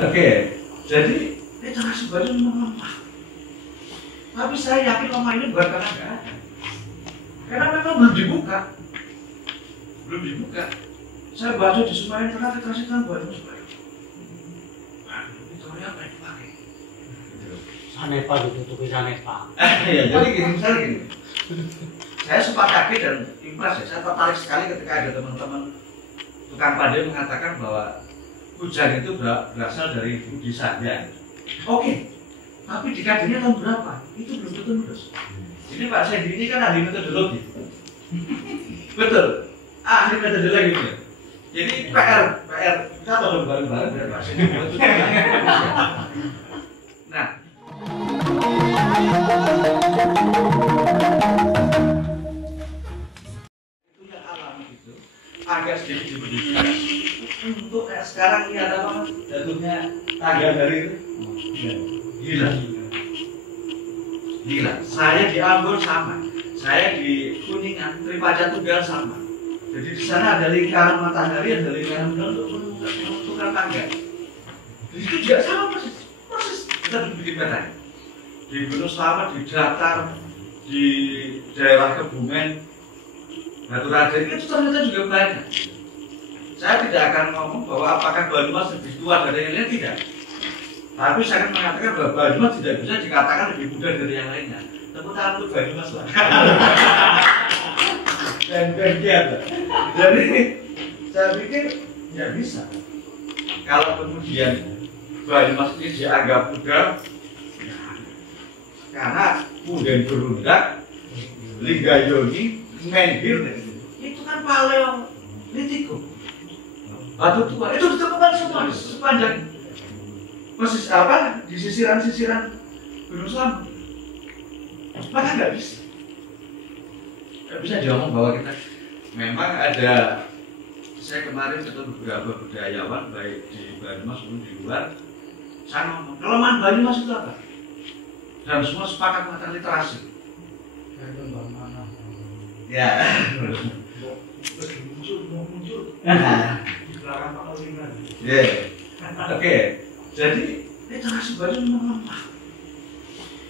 Oke, jadi literasi baru memang lemah. Tapi saya yakin lemah ini bukan karena nggak ada. Karena memang belum dibuka. Belum dibuka. Saya baca di semua internet literasi tentang baru sebaik. Itu apa yang dipakai? Sanepa ditutupi Sanepa. Ya, jadi gini, misalnya gini. Saya sempat kaget dan impress ya. Saya tertarik sekali ketika ada teman-teman tukang pandai mengatakan bahwa hujan itu berasal dari Budi Saja. Oke, tapi dikajinya tahun berapa? Itu belum tentu lulus. Jadi Pak Sandy ini kan ahli metodologi. Betul, ahli metodologi gitu. Jadi PR kita tolong bareng-bareng biar Pak Sandy buat itu. Nah, itu yang alami itu agak sedikit dimodifikasi. Untuk sekarang ini ada apa? Jatuhnya tangga dari itu. Gila. Saya di Ambon sama. Saya di Kuningan, Tripaja Tunggal sama. Jadi di sana ada lingkaran matahari, ada lingkaran bulan untuk menentukan tangga. Di situ juga sama persis. Kita bikin petanya. Di Gunung Selamat, di Datar, di daerah Kebumen, Batu Raden itu ternyata juga banyak. Saya tidak akan ngomong bahwa apakah Banyumas lebih tua dari yang lain, tidak. Tapi saya akan mengatakan bahwa Banyumas tidak bisa dikatakan lebih muda dari yang lainnya. Tepuk tangan untuk Banyumas lah. Dan bagian. Jadi saya pikir nggak bisa. Kalau kemudian Banyumas ini dianggap muda, karena kemudian berundak, Linggayoni, Menhir, itu kan paleolitikum. Batu tua itu ditemukan semua di sepanjang persis apa di sisiran Gunung Selamat. Maka nggak bisa diomong bahwa kita memang ada. Saya kemarin ketemu beberapa budayawan baik di Banyumas maupun di luar. Saya ngomong kelemahan Banyumas itu apa? Dan semua sepakat mengatakan literasi. Ya. Muncul. Oke, jadi literasi baru memang lemah.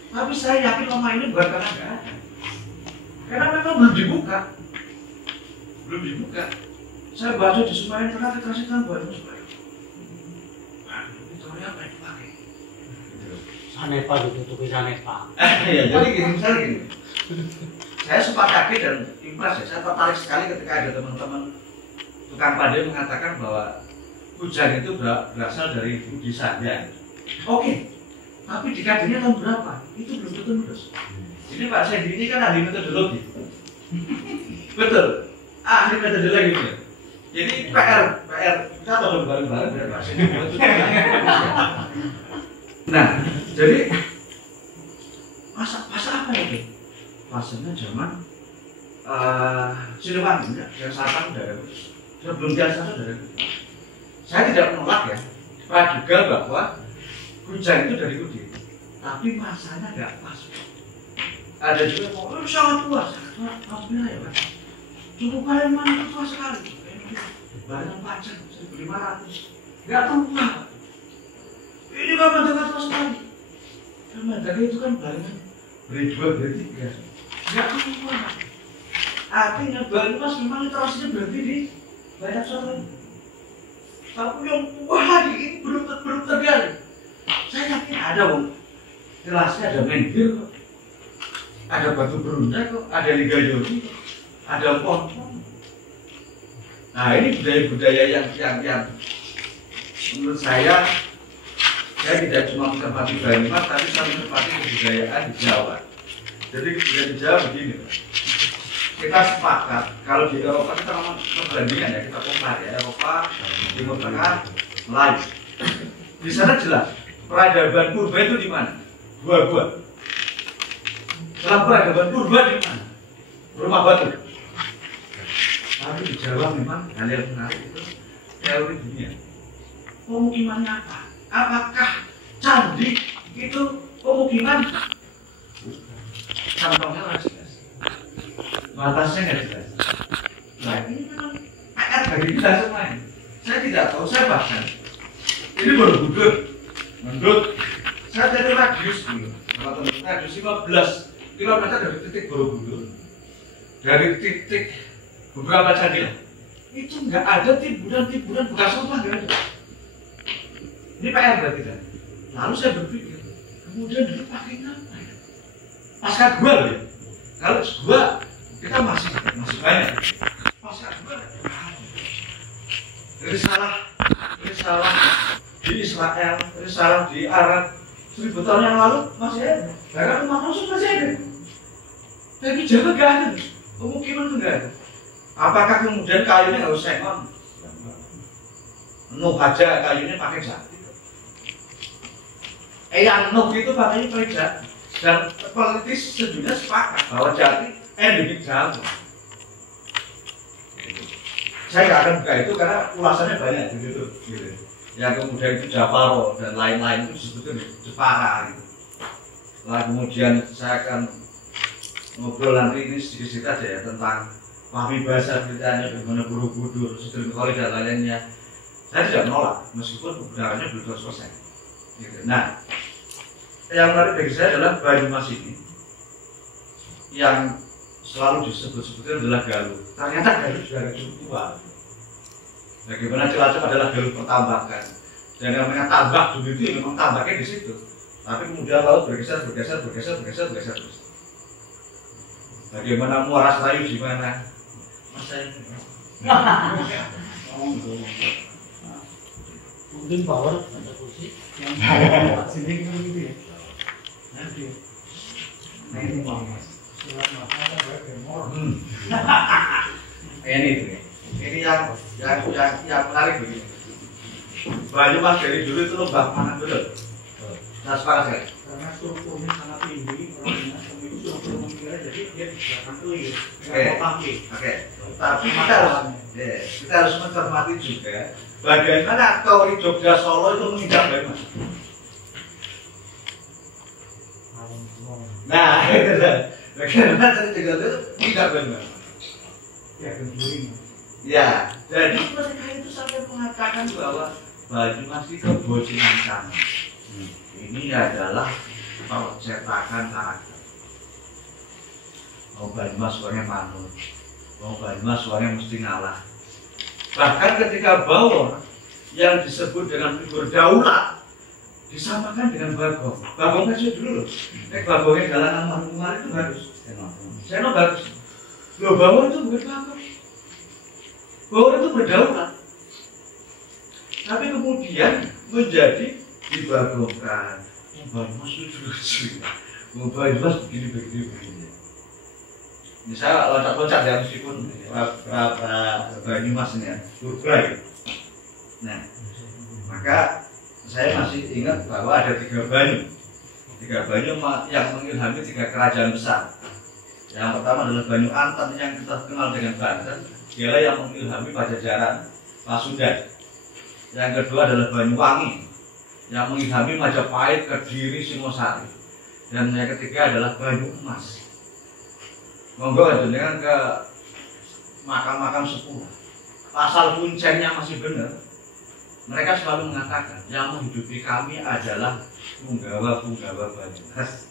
Tapi saya yakin lemah ini bukan karena nggak ada. Karena memang belum dibuka. Saya baca di semua internet literasi tentang baru sebaik. Itu apa yang dipakai? Sanepa ditutupi Sanepa. Ya, jadi gini, misalnya gini. Saya sempat kaget dan impress ya. Saya tertarik sekali ketika ada teman-teman tukang pandai mengatakan bahwa hujan itu berasal dari Budi Saja. Oke, tapi dikajinya tahun berapa? Itu belum tentu lulus. Jadi Pak Sandy ini kan ahli metodologi. Betul, ahli metodologi gitu. Jadi PR kita tolong bareng-bareng biar Pak Sandy buat itu. Nah, jadi masa apa itu? Masanya zaman Siliwangi, enggak? Yang selatan udah ada. Sebelum biasa sudah ada. Saya tidak menolak ya, praduga bahwa hujan itu dari Budi, tapi masanya nggak pas. Ada juga yang ngomong, sangat tua, alhamdulillah ya Pak. Cukup Kalimantan itu tua sekali, barang pajak 1.500, nggak tua. Ini Kalimantan tua sekali. Kalimantan itu kan barengan beri 2, beri 3, nggak tua. Artinya Banyumas memang literasinya berarti di banyak soal. Tapi yang tua lagi ini belum tergali. Saya yakin ada jelasnya ada Menhir kok, ada Batu Berunda kok, ada Linggayoni, ada Pon. Nah ini budaya-budaya yang menurut saya tidak cuma mencermati Banyumas, tapi saya mencermati kebudayaan di Jawa. Jadi kebudayaan di Jawa begini, kita sepakat kalau di Eropa kita ngomong perbandingan ya, kita kompar ya, Eropa, Timur Tengah, Melayu. Di sana jelas peradaban purba itu di mana? Gua. Setelah peradaban purba di mana? Rumah batu. Tapi di Jawa memang hal yang menarik itu teori dunia. Pemukimannya apa? Apakah candi itu pemukiman? Contohnya masih batasnya nggak jelas. Nah ini memang PR bagi kita semua. Saya tidak tahu, saya bahkan Ini Borobudur. Menurut saya dari radius dulu, radius 15 km dari titik Borobudur, dari titik beberapa candi itu nggak ada timbunan bekas rumah, nggak ada. Ini PR berarti kan. Lalu saya berpikir, kemudian dulu pakai apa ya? Pasca gua loh ya. Kalau gua kita masih banyak. Pasca gua risalah di Israel, risalah di Arab 1000 tahun yang lalu masih ada. Karena rumah Rasul masih ada. Tapi Jawa nggak ada. Pemukiman itu nggak ada. Apakah kemudian kayunya nggak usah sengon? Nuh aja kayunya pakai jati. Yang Nuh itu pakainya pakai jati. Dan peneliti sedunia sepakat bahwa jati endemik Jawa. Saya nggak akan buka itu karena ulasannya banyak gitu. Yang kemudian itu Japaro dan lain-lain itu disebutnya Jepara gitu. Lalu kemudian saya akan ngobrol nanti ini sedikit aja ya tentang Fahmi bahasa ceritanya bagaimana Borobudur, Sidul Koli dan lainnya. Saya tidak menolak meskipun kebenarannya belum selesai. Gitu. Nah, yang menarik bagi saya adalah Banyumas ini yang selalu disebut-sebutkan adalah Galuh. Ternyata Galuh juga agak cukup tua. Bagaimana Cilacap adalah Galuh pertambakan. Dan yang namanya tambak dulu itu memang tambaknya di situ. Tapi kemudian laut bergeser terus. Bagaimana Muara Serayu di mana? Masa ini. Mungkin power ada kursi yang sini kan gitu ya. Nanti. Nah ini Mas. Surat masalah bergemor. Ini yang menarik begini. Banyumas dari dulu itu lembah mana betul? Nah sepakat saya. Karena strukturnya sangat tinggi, orangnya itu struktur mengkira jadi dia akan clear. Oke. Tapi kita harus mencermati juga bagaimana teori Jogja Solo itu menginjak Banyumas. Nah, bagaimana teori Jogja Solo itu menginjak Banyumas? Ya, kemudian. Ya, jadi mereka itu sampai mengatakan bahwa Banyumas itu kebocoran tanah. Ini adalah percetakan karakter. Mau Banyumas suaranya manut, mau Banyumas suaranya mesti ngalah. Bahkan ketika Bawor yang disebut dengan figur daulat disamakan dengan Bagong. Bagong kecil dulu loh. Bagongnya Dalanan Mangkumar itu bagus. Seno bagus. Loh Bawor itu bukan Bagong. Bawor itu berdaulat. Tapi kemudian menjadi dibagongkan. Banyumas lucu-lucu. Banyumas begini. Misalnya loncat-loncat ya meskipun berapa Banyumas ini ya, Surabaya. Nah, maka saya masih ingat bahwa ada 3 Banyu yang mengilhami 3 kerajaan besar. Yang pertama adalah Banyu Anten yang kita kenal dengan Banten, dialah yang mengilhami Pajajaran, Pasundan. Yang kedua adalah Banyuwangi yang mengilhami Majapahit, Kediri, Singosari. Dan yang ketiga adalah Banyu Emas. Monggo dengan ke makam-makam sepuh. Pasal kuncengnya masih benar. Mereka selalu mengatakan yang menghidupi kami adalah punggawa-punggawa Banyumas.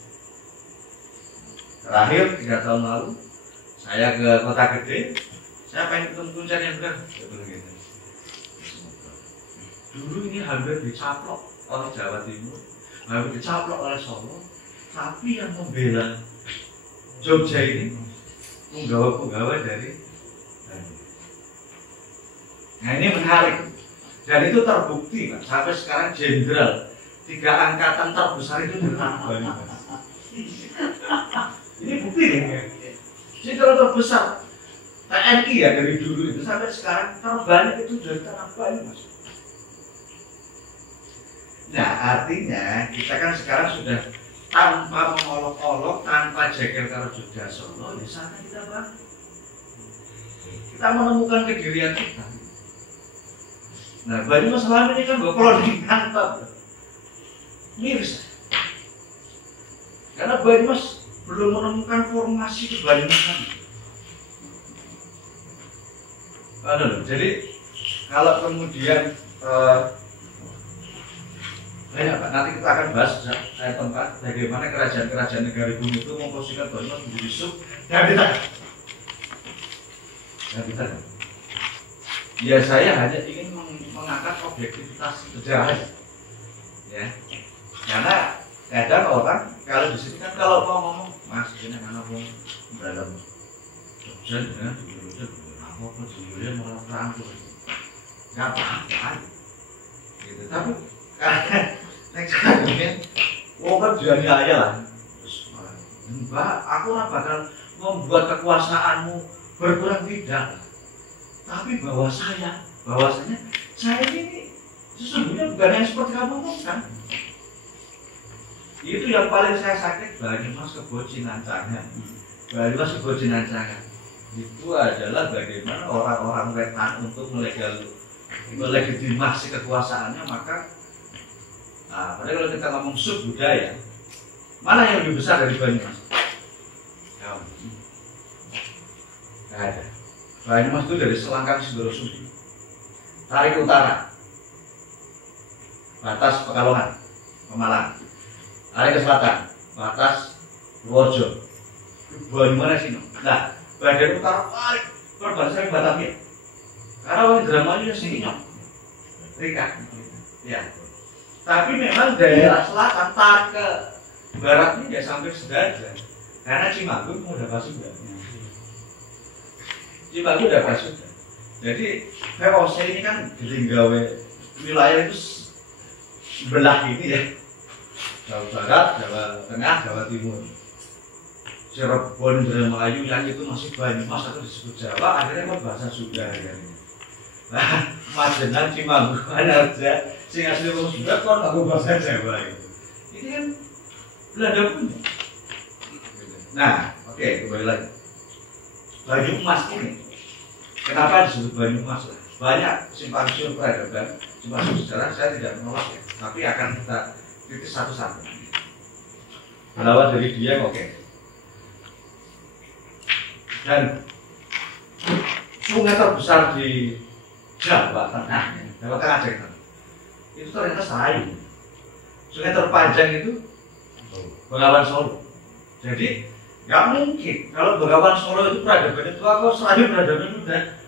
Terakhir 3 tahun lalu saya ke Kota Gede. Saya pengen ketemu kuncen yang benar. Dulu ini hampir dicaplok oleh Jawa Timur, hampir dicaplok oleh Solo, tapi yang membela Jogja ini punggawa-punggawa dari Banyumas. Nah ini menarik dan itu terbukti Pak. Sampai sekarang jenderal 3 angkatan terbesar itu dari Banyumas. Ini bukti nih. Jenderal terbesar TNI ya dari dulu itu sampai sekarang terbanyak itu dari tanah Banyumas. Nah artinya kita kan sekarang sudah tanpa mengolok-olok, tanpa jekel karo Jogja Solo, di sana kita bangun. Kita menemukan kedirian kita. Nah Banyumas selama ini kan kalau di kantor miris. Karena Banyumas belum menemukan formasi keBanyumasan. Jadi kalau kemudian Banyak Pak, nanti kita akan bahas saya tempat bagaimana kerajaan-kerajaan negara bumi itu memposisikan Banyumas menjadi sub habitat. Ya saya hanya ingin mengangkat objektivitas sejarah ya. Karena kadang orang kalau di sini kan kalau mau ngomong Mas ini mana pun dalam Jogja dengan Jogja apa Jogja malah perangkul nggak apa-apa gitu. Tapi next kan wong jualnya aja lah. Mbak, aku nggak bakal membuat kekuasaanmu berkurang tidak. Tapi bahwasanya saya ini sesungguhnya bukan yang seperti kamu omongkan. Itu yang paling saya sakit Banyumas Kebocinan Cangan. Banyumas Kebocinan Cangan itu adalah bagaimana orang-orang wetan untuk melegitimasi kekuasaannya. Maka padahal kalau kita ngomong sub budaya, mana yang lebih besar dari Banyumas? Nggak ada. Banyumas itu dari Selangkang Sindoro Sudi, tarik ke utara, batas Pekalongan, Pemalang, tarik ke selatan, batas Purworejo, Banyumas sini. Nah, bagian utara tarik perbatasan Batavia. Karena orang dramanya sini nyok, terikat, ya. Tapi memang daerah selatan tarik ke barat ini ya sampai Sedaja, karena Cimagung udah pasti udah. Cimagung udah pasti udah. Jadi VOC ini kan dilinggawe wilayah itu sebelah ini ya, Jawa Barat, Jawa Tengah, Jawa Timur. Cirebon, Indramayu yang itu masih Banyumas atau disebut Jawa, akhirnya kok bahasa Sunda ya. Nah, Majenang, Cimagung, Anarja, sing asli wong Sunda kok nganggo bahasa Jawa itu. Ini kan Belanda punya. Nah, oke, kembali lagi. Banyumas ini, kenapa disebut Banyumas? Banyak simpang-siur peradaban, simpang-siur sejarah, saya tidak menolak ya, tapi akan kita kritis satu-satu. Berawal dari dia, oke. Dan sungai terbesar di Jawa Tengah, Jawa Tengah itu ternyata Serayu. Sungai terpanjang itu Bengawan Solo. Jadi nggak mungkin kalau Bengawan Solo itu peradaban itu kok Serayu peradaban muda,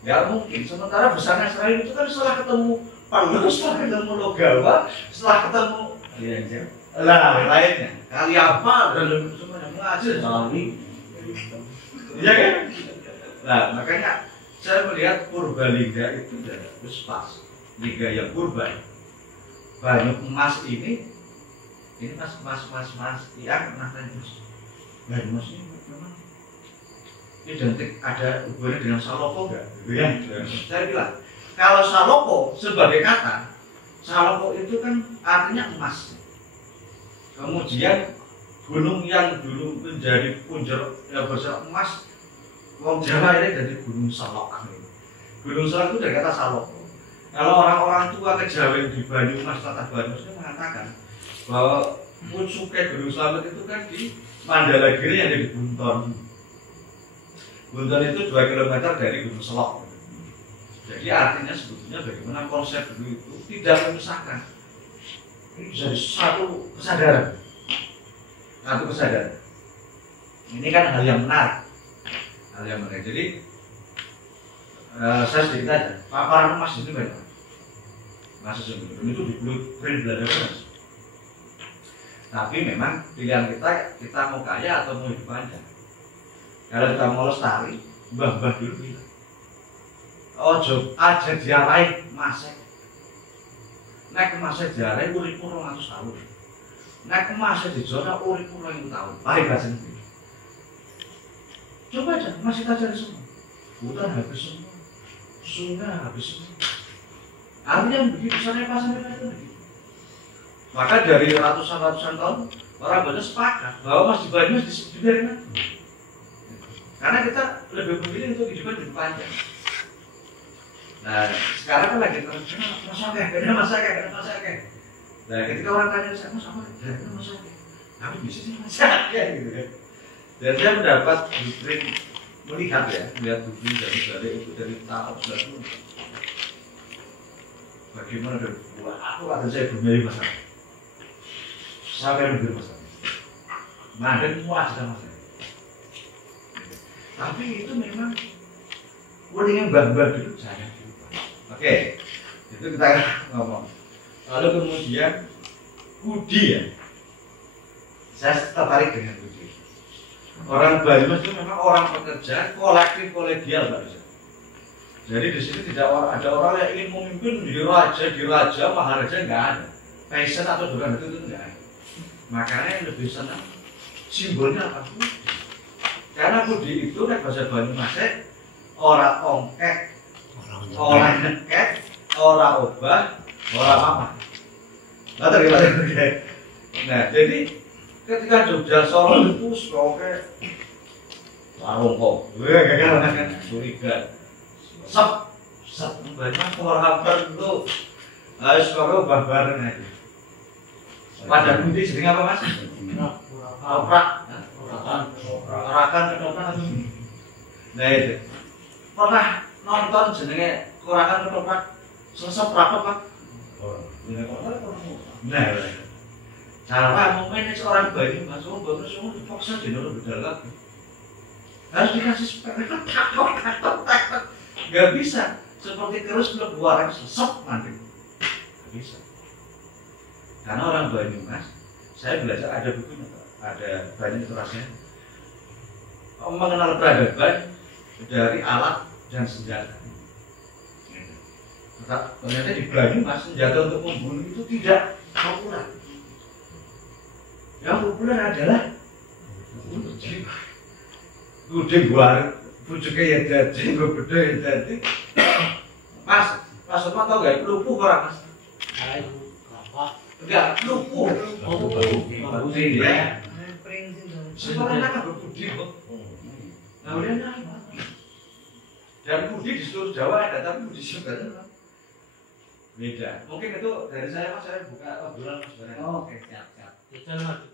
nggak mungkin. Sementara besarnya Serayu itu kan setelah ketemu Palu, setelah ketemu Logawa, setelah ketemu lainnya kali apa dan semuanya mengajar kali, iya kan? Nah makanya saya melihat Purbalingga itu sudah pas liga yang purba. Banyumas ini mas yang namanya Banyumas ini memang identik ada hubungannya dengan Salopo enggak? Ya. Saya bilang kalau Salopo sebagai kata, Salopo itu kan artinya emas. Kemudian gunung yang dulu menjadi punjer yang besar emas, wong Jawa ini jadi Gunung Salok. Gunung Salok itu dari kata Salopo. Kalau orang-orang tua kejawen di Banyumas, Tlatah Banyumas itu mengatakan bahwa puncuknya Gunung Slamet itu kan di Mandalagiri yang ada di Bunton. Bunton itu 2 km dari Gunung Selok. Jadi artinya sebetulnya bagaimana konsep dulu itu tidak memisahkan. Ini bisa satu kesadaran. Ini kan hal yang menarik. Jadi saya sedikit aja. Paparan emas ini banyak. Mas sesungguhnya itu di blueprint Belanda Mas. Tapi memang pilihan kita mau kaya atau mau hidup panjang. Kalau kita mau lestari, mbah-mbah dulu bilang, ojo aja diarai masek. Nek masek diarai uripmu 200 tahun. Nek masek dijono uripmu 2000 tahun. Baik bahasa ini. Coba aja masih kita cari semua. Hutan habis semua, sungai habis semua. Artinya begitu sana pasarnya itu begitu. Maka dari ratusan tahun orang banyak sepakat bahwa Mas di Banyumas dibiarin aja. Karena kita lebih memilih untuk hidup panjang. Nah sekarang kan lagi masak. Nah ketika orang tanya saya Mas apa? Dari masak. Tapi bisa sih masak ya gitu kan. Dan saya mendapat blueprint melihat blueprint dari itu dari tahap 90. bagaimana dari aku kata saya bermilih masalah. Sampai lebih masalah. Nah, dan semua ada masalah. Tapi itu memang mendingan mbak-mbak dulu jangan lupa. Oke, itu kita ngomong. Lalu kemudian Budi ya, saya tertarik dengan Budi. Orang Banyumas itu memang orang pekerja, kolektif, kolegial, Pak Bisa. Jadi di sini tidak ada orang yang ingin memimpin di raja, maharaja, nggak ada. Passion atau dorongan itu nggak ada. Makanya yang lebih senang simbolnya apa? Budi. Karena Budi itu kan bahasa Banyumas orang ongkek, orang ngeket, orang obah, orang apa? Nah, jadi ketika Jogja Solo itu oke, warung kok, kan curiga, sep, banyak orang perlu, harus pakai obah bareng aja. Pada Budi sedang apa mas? Orakan ketoprak. Nah itu pernah nonton jenenge korakan ketoprak selesai berapa pak? Nah, cara mungkin seorang Banyumas bagus semua dipaksa di dalam bedal harus dikasih sepeda tak, nggak bisa seperti terus keluar sesep nanti, nggak bisa. Karena orang Banyumas, saya belajar ada bukunya, ada banyak literasinya mengenal peradaban dari alat dan senjata. Ternyata di Banyumas senjata untuk membunuh itu tidak populer. Yang populer adalah udah buar, bujuknya ya jadi, gue beda ya jadi. Mas Sukma tau gak lumpuh orang mas? Enggak, lumpuh. Iya. Sebenarnya kan berbudi kok. Nah udah apa? Dan budi di seluruh Jawa ada, tapi budi sebenarnya beda. Mungkin itu dari saya mas, saya buka obrolan sebenarnya. Oke, siap. Jangan